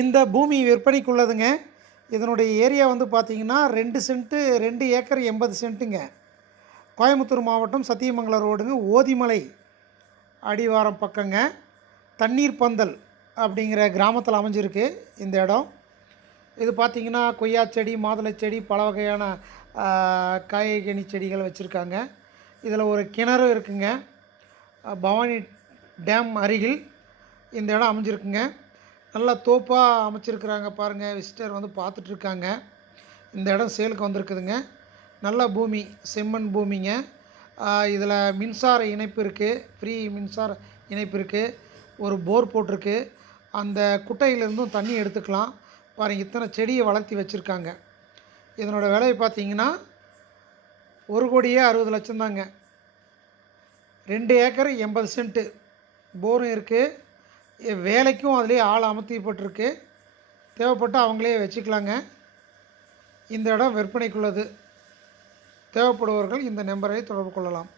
இந்த பூமி விற்பனைக்குள்ளதுங்க. இதனுடைய ஏரியா வந்து பார்த்தீங்கன்னா 2 சென்ட்டு 2 ஏக்கர் 80 சென்ட்டுங்க. கோயம்புத்தூர் மாவட்டம் சத்தியமங்கலம் ரோடுங்க. ஓதிமலை அடிவாரம் பக்கங்க. தண்ணீர் பந்தல் அப்படிங்கிற கிராமத்தில் அமைஞ்சிருக்கு இந்த இடம். இது பார்த்தீங்கன்னா கொய்யா செடி, மாதுளை செடி, பல வகையான காய்கனி செடிகள் வச்சுருக்காங்க. இதில் ஒரு கிணறு இருக்குங்க. பவானி டேம் அருகில் இந்த இடம் அமைஞ்சிருக்குங்க. நல்லா தோப்பாக அமைச்சிருக்கிறாங்க பாருங்கள். விசிட்டர் வந்து பார்த்துட்ருக்காங்க. இந்த இடம் சேலுக்கு வந்திருக்குதுங்க. நல்ல பூமி, செம்மண் பூமிங்க. இதில் மின்சார இணைப்பு இருக்குது. ஃப்ரீ மின்சார இணைப்பு இருக்குது. ஒரு போர் போட்டிருக்கு. அந்த குட்டையிலேருந்தும் தண்ணி எடுத்துக்கலாம். பாருங்கள், இத்தனை செடியை வளர்த்தி வச்சுருக்காங்க. இதனோட விலை பார்த்தீங்கன்னா 1,60,00,000 தாங்க. 2 ஏக்கர் 80 சென்ட்டு. போரும் இருக்குது. வேலைக்கும் அதிலே ஆள் அமர்த்தப்பட்டிருக்கு. தேவைப்பட்டு அவங்களே வச்சுக்கலாங்க. இந்த இடம் விற்பனைக்குள்ளது. தேவைப்படுபவர்கள் இந்த நம்பரை தொடர்பு கொள்ளலாம்.